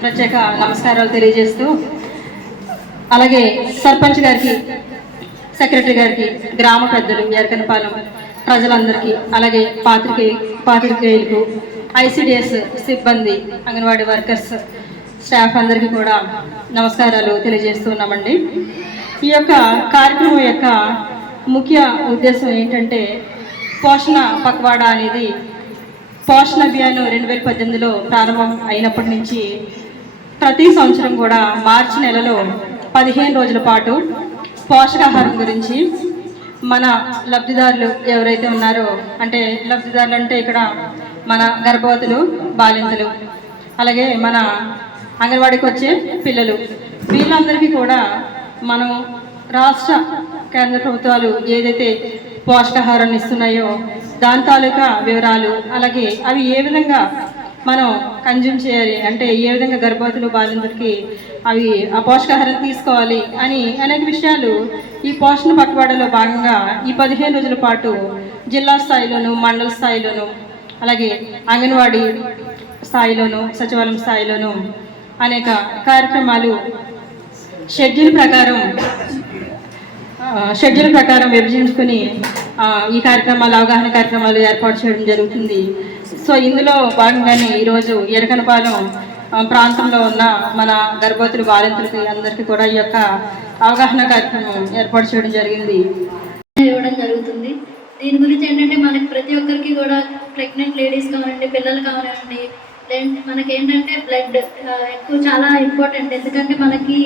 ప్రత్యేక నమస్కారాలు తెలియజేస్తూ అలాగే సర్పంచ్ గారికి సెక్రటరీ గారికి గ్రామ పెద్దలు ఎరకనపాలెం ప్రజలందరికీ అలాగే పాత్రికే పాత్రికేయులకు ఐసిడిఎస్ సిబ్బంది అంగన్వాడీ వర్కర్స్ స్టాఫ్ అందరికీ కూడా నమస్కారాలు తెలియజేస్తున్నామండి ఈ యొక్క కార్యక్రమం యొక్క ముఖ్య ఉద్దేశం ఏంటంటే పోషణ పక్వాడా అనేది పోషణ అభియాన్ రెండు వేల పద్దెనిమిదిలో ప్రారంభం అయినప్పటి నుంచి ప్రతి సంవత్సరం కూడా మార్చి నెలలో పదిహేను రోజుల పాటు పోషకాహారం గురించి మన లబ్ధిదారులు ఎవరైతే ఉన్నారో అంటే లబ్ధిదారులు అంటే ఇక్కడ మన గర్భవతులు బాలింతలు అలాగే మన అంగన్వాడీకి వచ్చే పిల్లలు. వీళ్ళందరికీ కూడా మనం రాష్ట్ర కేంద్ర ప్రభుత్వాలు ఏదైతే పోషకాహారాన్ని ఇస్తున్నాయో దాని తాలూకా వివరాలు అలాగే అవి ఏ విధంగా మనం కన్జ్యూమ్ చేయాలి అంటే ఏ విధంగా గర్భవతులు బాలింతలకి అవి ఆ పోషకాహారం తీసుకోవాలి అని అనేక విషయాలు ఈ పోషణ పట్టుబడలో భాగంగా ఈ పదిహేను రోజుల పాటు జిల్లా స్థాయిలోను మండల స్థాయిలోను అలాగే అంగన్వాడీ స్థాయిలోను సచివాలయం స్థాయిలోను అనేక కార్యక్రమాలు షెడ్యూల్ ప్రకారం షెడ్యూల్ ప్రకారం విభజించుకుని ఈ కార్యక్రమాలు అవగాహన కార్యక్రమాలు ఏర్పాటు చేయడం జరుగుతుంది. సో ఇందులో భాగంగానే ఈరోజు ఎరకనపాలెం ప్రాంతంలో ఉన్న మన గర్భవతులు బాలింతులకి అందరికీ కూడా ఈ యొక్క అవగాహన కార్యక్రమం ఏర్పాటు చేయడం జరిగింది. ఇవ్వడం జరుగుతుంది. దీని గురించి ఏంటంటే మనకి ప్రతి ఒక్కరికి కూడా ప్రెగ్నెంట్ లేడీస్ కావాలండి పిల్లలు కావాలండి మనకేంటంటే మనకి ఏంటంటే బ్లడ్ ఎక్కువ చాలా ఇంపార్టెంట్ ఎందుకంటే మనకి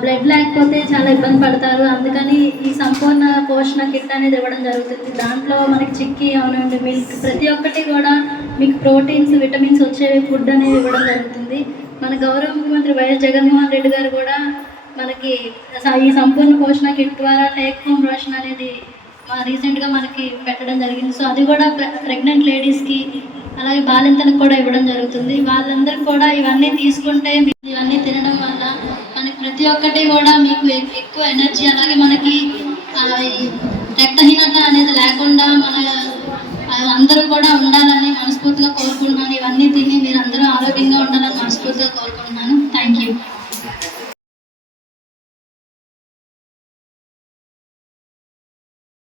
బ్లడ్ లేకపోతే చాలా ఇబ్బంది పడతారు. అందుకని ఈ సంపూర్ణ పోషణ కిట్ అనేది ఇవ్వడం జరుగుతుంది. దాంట్లో మనకి చిక్కీ అవునండి మిల్క్ ప్రతి ఒక్కటి కూడా మీకు ప్రోటీన్స్ విటమిన్స్ వచ్చే ఫుడ్ అనేది ఇవ్వడం జరుగుతుంది. మన గౌరవ ముఖ్యమంత్రి వైఎస్ జగన్మోహన్ రెడ్డి గారు కూడా మనకి స- ఈ సంపూర్ణ పోషణ కిట్ ద్వారా టేక్ హోమ్ రేషన్ అనేది రీసెంట్గా మనకి పెట్టడం జరిగింది. సో అది కూడా ప్రెగ్నెంట్ లేడీస్కి అలాగే బాలింతలకు కూడా ఇవ్వడం జరుగుతుంది. వాళ్ళందరూ కూడా ఇవన్నీ తీసుకుంటే ఇవన్నీ తినడం వల్ల మనకి ప్రతి ఒక్కటి కూడా మీకు ఎక్కువ ఎనర్జీ అలాగే మనకి రక్తహీనత అనేది లేకుండా మన అందరూ కూడా ఉండాలని మనస్ఫూర్తిగా కోరుకుంటున్నాను. ఇవన్నీ తిని మీరు అందరూ ఆరోగ్యంగా ఉండాలని మనస్ఫూర్తిగా కోరుకుంటున్నాను.